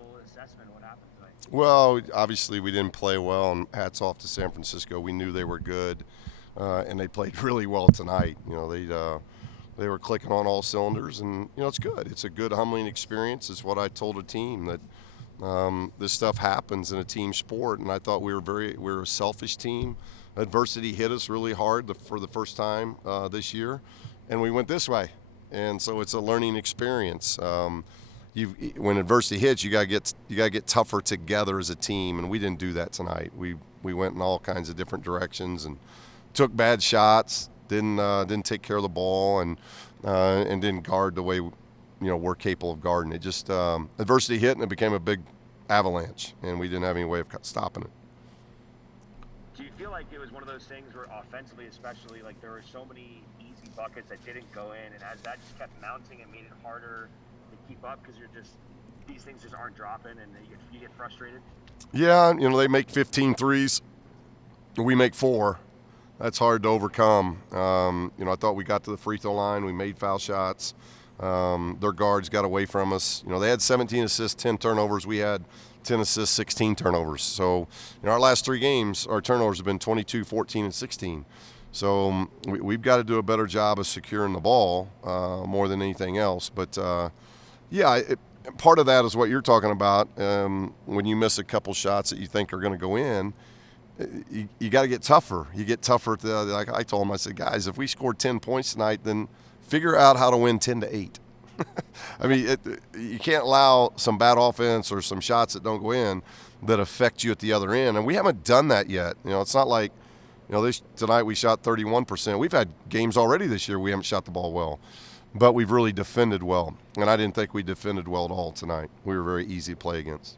initial assessment of what happened tonight? Well, obviously we didn't play well, and hats off to San Francisco. We knew they were good, and they played really well tonight. They were clicking on all cylinders, and it's good. It's a good humbling experience. It's what I told a team that this stuff happens in a team sport, and I thought we were a selfish team. Adversity hit us really hard for the first time this year, and we went this way, and so it's a learning experience. When adversity hits, you got to get tougher together as a team, and we didn't do that tonight. We went in all kinds of different directions and took bad shots. Didn't take care of the ball and didn't guard the way we're capable of guarding. It just adversity hit and it became a big avalanche, and we didn't have any way of stopping it. Do you feel like it was one of those things where offensively, especially, like there were so many easy buckets that didn't go in, and as that just kept mounting, it made it harder to keep up because you're just these things just aren't dropping, and you get frustrated? Yeah, they make 15 threes. We make four. That's hard to overcome. I thought we got to the free throw line. We made foul shots. Their guards got away from us. They had 17 assists, 10 turnovers. We had 10 assists, 16 turnovers. So in our last three games, our turnovers have been 22, 14, and 16. So we've got to do a better job of securing the ball more than anything else. But, part of that is what you're talking about. When you miss a couple shots that you think are going to go in, you got to get tougher. You get tougher. Like I told them, I said, guys, if we scored 10 points tonight, then figure out how to win 10-8. I mean, you can't allow some bad offense or some shots that don't go in that affect you at the other end. And we haven't done that yet. It's not like, tonight we shot 31%. We've had games already this year we haven't shot the ball well, but we've really defended well. And I didn't think we defended well at all tonight. We were very easy to play against.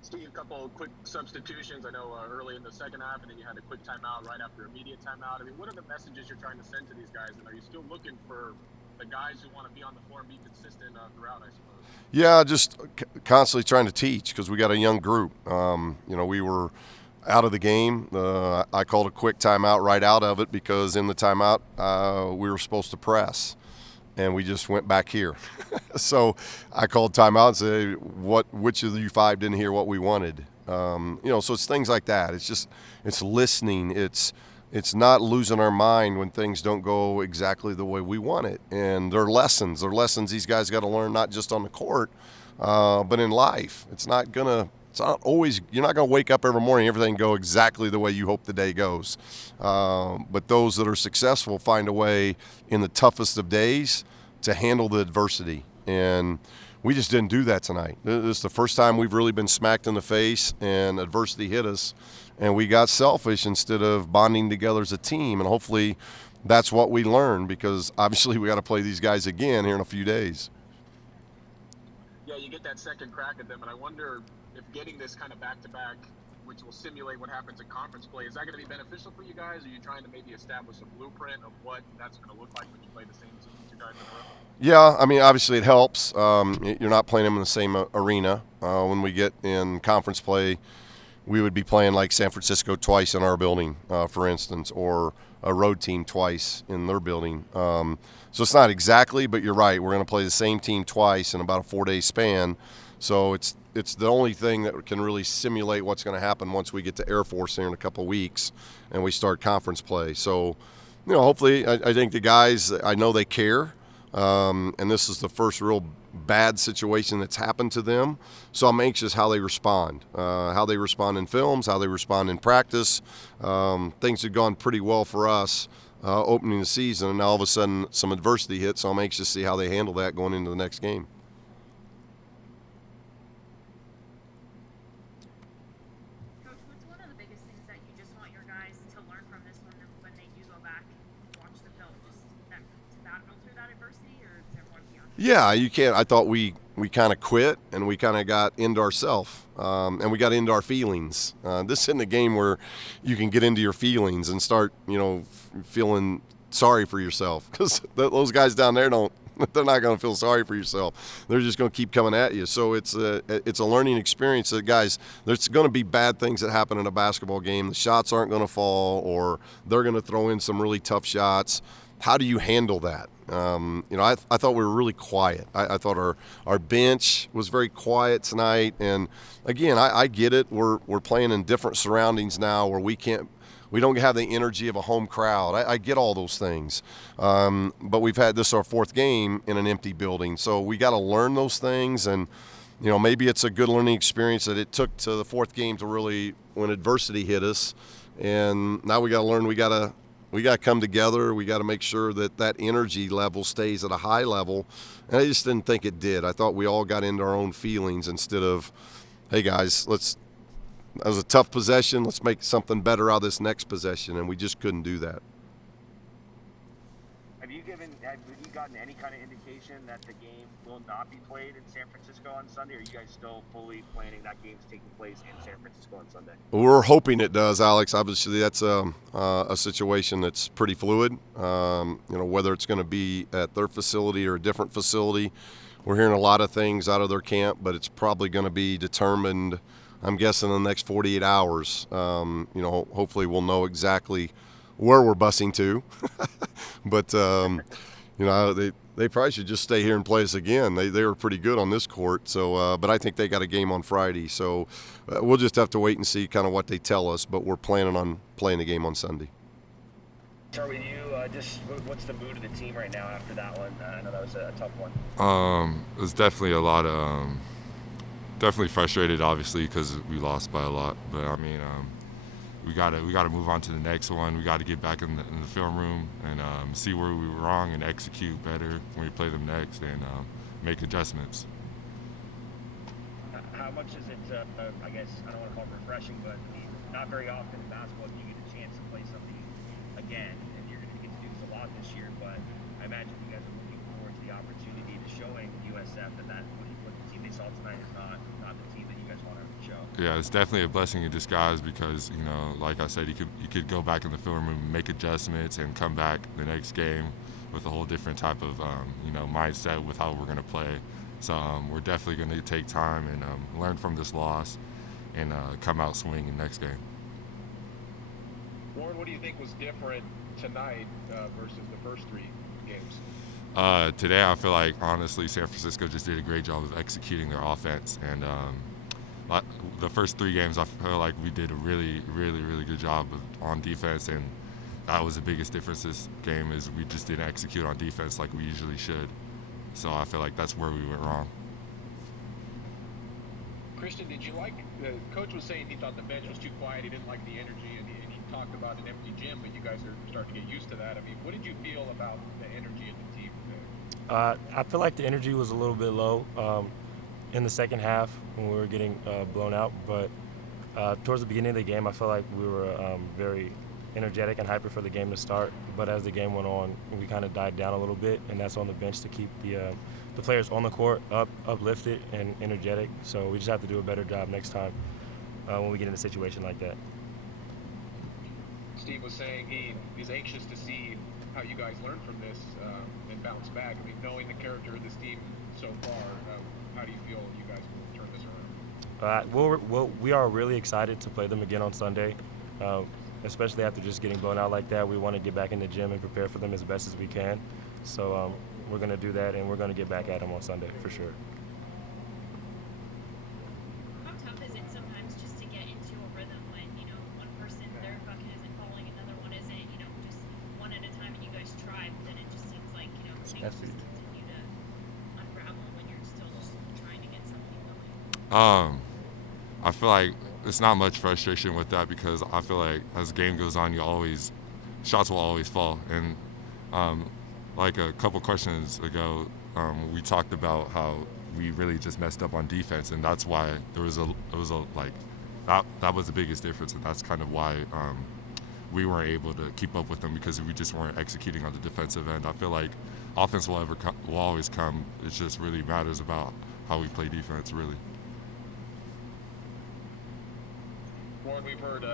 Steve, a couple of quick substitutions. I know early in the second half, and then you had a quick timeout right after immediate timeout. I mean, what are the messages you're trying to send to these guys? And are you still looking for the guys who want to be on the floor and be consistent throughout, I suppose? Yeah, just constantly trying to teach because we got a young group. We were out of the game. I called a quick timeout right out of it because in the timeout we were supposed to press, and we just went back here. So I called timeout and said, which of you five didn't hear what we wanted? So it's things like that. It's listening. It's not losing our mind when things don't go exactly the way we want it. And they're lessons. They're lessons these guys got to learn, not just on the court, but in life. It's not always, you're not going to wake up every morning and everything go exactly the way you hope the day goes. But those that are successful find a way in the toughest of days to handle the adversity. And we just didn't do that tonight. This is the first time we've really been smacked in the face and adversity hit us. And we got selfish instead of bonding together as a team. And hopefully that's what we learned because obviously we got to play these guys again here in a few days. Yeah, you get that second crack at them, and I wonder if getting this kind of back-to-back, which will simulate what happens in conference play, is that going to be beneficial for you guys? Are you trying to maybe establish a blueprint of what that's going to look like when you play the same team two times in a row? Yeah, I mean, obviously it helps. You're not playing them in the same arena. When we get in conference play, we would be playing like San Francisco twice in our building, for instance, or a road team twice in their building. So it's not exactly, but you're right. We're going to play the same team twice in about a 4-day span. So it's the only thing that can really simulate what's going to happen once we get to Air Force here in a couple of weeks and we start conference play. So, hopefully I think the guys, I know they care. And this is the first real bad situation that's happened to them. So I'm anxious how they respond in films, how they respond in practice. Things have gone pretty well for us opening the season, and now all of a sudden some adversity hits. So I'm anxious to see how they handle that going into the next game. Coach, what's one of the biggest things that you just want your guys to learn from this one when they do go back and watch the film? Just to battle through that adversity, or is there more beyond that? Yeah, you can't. I thought we kind of quit and we kind of got into ourselves and we got into our feelings. This isn't a game where you can get into your feelings and start, feeling sorry for yourself because those guys down there they're not going to feel sorry for yourself. They're just going to keep coming at you. So it's a learning experience. Guys, there's going to be bad things that happen in a basketball game. The shots aren't going to fall, or they're going to throw in some really tough shots. how do you handle that? I thought we were really quiet. I thought our bench was very quiet tonight. And again, I get it. We're playing in different surroundings now where we don't have the energy of a home crowd. I get all those things. But we've had this our fourth game in an empty building. So we got to learn those things. And, maybe it's a good learning experience that it took to the fourth game to really, when adversity hit us. And now we got to learn, we got to come together. We got to make sure that energy level stays at a high level. And I just didn't think it did. I thought we all got into our own feelings instead of, hey guys, that was a tough possession. Let's make something better out of this next possession. And we just couldn't do that. Have you gotten any kind of indication that the game will not be played in San Francisco on Sunday? Or are you guys still fully planning that game's taking place in San Francisco on Sunday? We're hoping it does, Alex. Obviously, that's a situation that's pretty fluid. Whether it's going to be at their facility or a different facility. We're hearing a lot of things out of their camp, but it's probably going to be determined, I'm guessing, in the next 48 hours. Hopefully we'll know exactly where we're busing to. But, they probably should just stay here and play us again. They were pretty good on this court. So, but I think they got a game on Friday. So we'll just have to wait and see kind of what they tell us. But we're planning on playing the game on Sunday. Start with you. What's the mood of the team right now after that one? I know that was a tough one. It was definitely a lot of definitely frustrated, obviously, because we lost by a lot. But I mean, we gotta move on to the next one. We got to get back in the film room and see where we were wrong and execute better when we play them next and make adjustments. How much is it? I guess I don't want to call it refreshing, but not very often in basketball do you get a chance to play something again, and you're going to get to do this a lot this year. But I imagine you guys are looking forward to the opportunity to showing USF that what the team they saw tonight is not the team that you guys want to show. Yeah, it's definitely a blessing in disguise because, like I said, you could go back in the film room, make adjustments, and come back the next game with a whole different type of, mindset with how we're going to play. So we're definitely going to take time and learn from this loss and come out swinging next game. Warren, what do you think was different tonight versus the first three games? Today, I feel like, honestly, San Francisco just did a great job of executing their offense. And the first three games, I feel like we did a really, really, really good job on defense. And that was the biggest difference this game is we just didn't execute on defense like we usually should. So I feel like that's where we went wrong. Christian, did you the coach was saying he thought the bench was too quiet, he didn't like the energy, and he talked about an empty gym, but you guys are starting to get used to that. I mean, what did you feel about the energy of the team today? I feel like the energy was a little bit low in the second half when we were getting blown out, but towards the beginning of the game, I felt like we were very energetic and hyper for the game to start. But as the game went on, we kind of died down a little bit, and that's on the bench to keep the players on the court uplifted and energetic. So we just have to do a better job next time when we get in a situation like that. Steve was saying he's anxious to see how you guys learn from this and bounce back. I mean, knowing the character of this team so far, how do you feel you guys will turn this around? We are really excited to play them again on Sunday, especially after just getting blown out like that. We want to get back in the gym and prepare for them as best as we can. So we're going to do that, and we're going to get back at them on Sunday for sure. How tough is it sometimes just to get into a rhythm when, one person, their bucket isn't falling, another one isn't, just one at a time, and you guys try, but then it just seems like, things just continue to unravel when you're still just trying to get something going? I feel like it's not much frustration with that because I feel like as the game goes on, shots will always fall. And like a couple questions ago, we talked about how we really just messed up on defense, and that's why that was the biggest difference, and that's kind of why we weren't able to keep up with them because we just weren't executing on the defensive end. I feel like offense will always come. It just really matters about how we play defense, really. Warren, we've heard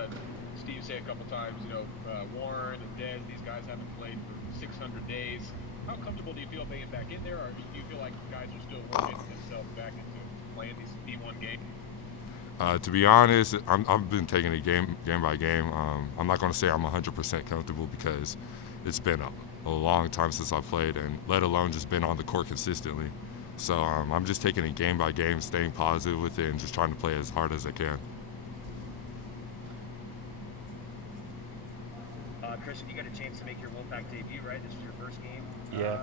Steve say a couple times, Warren and Dez, these guys haven't played for 600 days. How comfortable do you feel being back in there, or do you feel like guys are still working themselves back into playing these D1 games? To be honest, I've been taking it game by game. I'm not going to say I'm 100% comfortable because it's been a long time since I played, and let alone just been on the court consistently. So I'm just taking it game by game, staying positive with it, and just trying to play as hard as I can. Christian, you got a chance to make your Wolfpack debut, right? This was your first game. Yeah.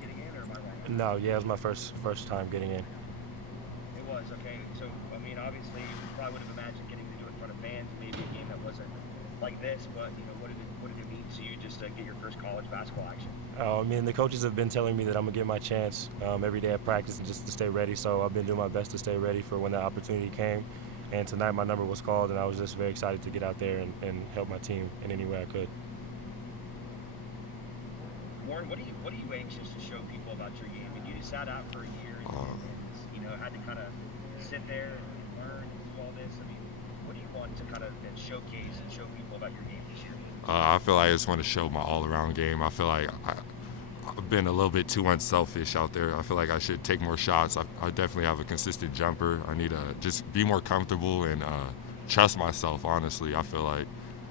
Getting in, or am I wrong? No, yeah, it was my first time getting in. It was, okay. So, I mean, obviously, you probably would have imagined getting to do it in front of fans, maybe a game that wasn't like this, but, you know, what did it mean to you just to get your first college basketball action? I mean, the coaches have been telling me that I'm going to get my chance every day at practice and just to stay ready, so I've been doing my best to stay ready for when the opportunity came. And tonight my number was called, and I was just very excited to get out there and help my team in any way I could. Warren, what are you anxious to show people about your game? And you just sat out for a year and you know, had to kind of sit there and learn and do all this. I mean, what do you want to kind of showcase and show people about your game this year? I feel like I just want to show my all-around game. I feel like I've been a little bit too unselfish out there. I feel like I should take more shots. I definitely have a consistent jumper. I need to just be more comfortable and trust myself, honestly. I feel like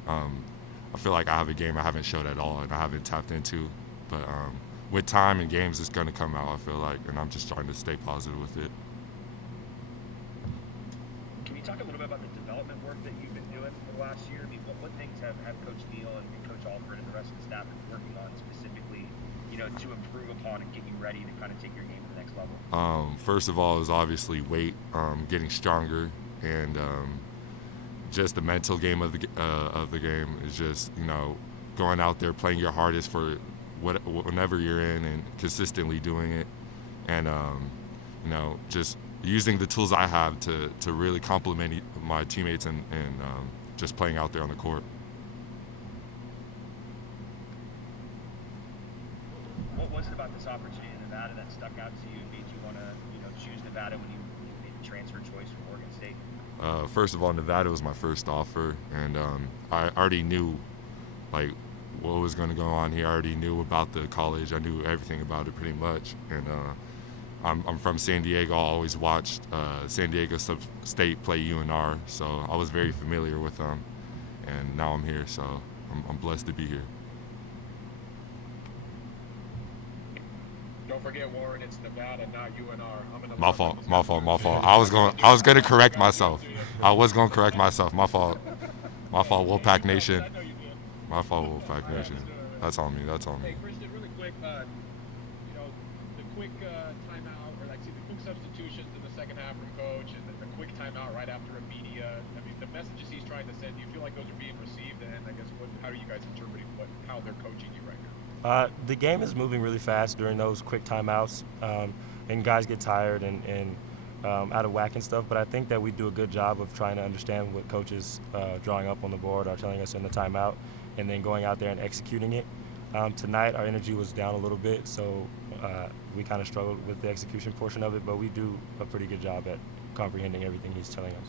I have a game I haven't showed at all and I haven't tapped into. But with time and games, it's going to come out, I feel like, and I'm just trying to stay positive with it. Can you talk a little bit about the development work that you've been doing for the last year? I mean, what things have Coach Neal and Coach Alford and the rest of the staff been working on specifically, you know, to improve upon and get you ready to kind of take your game to the next level? First of all is obviously weight, getting stronger, and just the mental game of the game is just, you know, going out there, playing your hardest for whenever you're in and consistently doing it, and you know, just using the tools I have to really complement my teammates and just playing out there on the court. What was it about this opportunity in Nevada that stuck out to you and made you want to, you know, choose Nevada when you made the transfer choice from Oregon State? First of all, Nevada was my first offer, and I already knew, like, what was going to go on here. I already knew about the college. I knew everything about it pretty much. And I'm from San Diego. I always watched San Diego State play UNR, so I was very familiar with them. And now I'm here, so I'm blessed to be here. Don't forget, Warren, it's Nevada, not UNR. My fault. I was going to correct myself. I was going to correct myself. My fault, Wolfpack Nation. My fault, Wolfpack Nation. That's on me. Hey, Christian, really quick, you know, the quick timeout, or like, see, the quick substitutions in the second half from Coach, and the quick timeout right after a media. I mean, the messages he's trying to send, do you feel like those are being received? And I guess, how are you guys interpreting how they're coaching you right now? The game is moving really fast during those quick timeouts, and guys get tired and out of whack and stuff. But I think that we do a good job of trying to understand what coaches drawing up on the board are telling us in the timeout, and then going out there and executing it. Tonight, our energy was down a little bit, so we kind of struggled with the execution portion of it, but we do a pretty good job at comprehending everything he's telling us.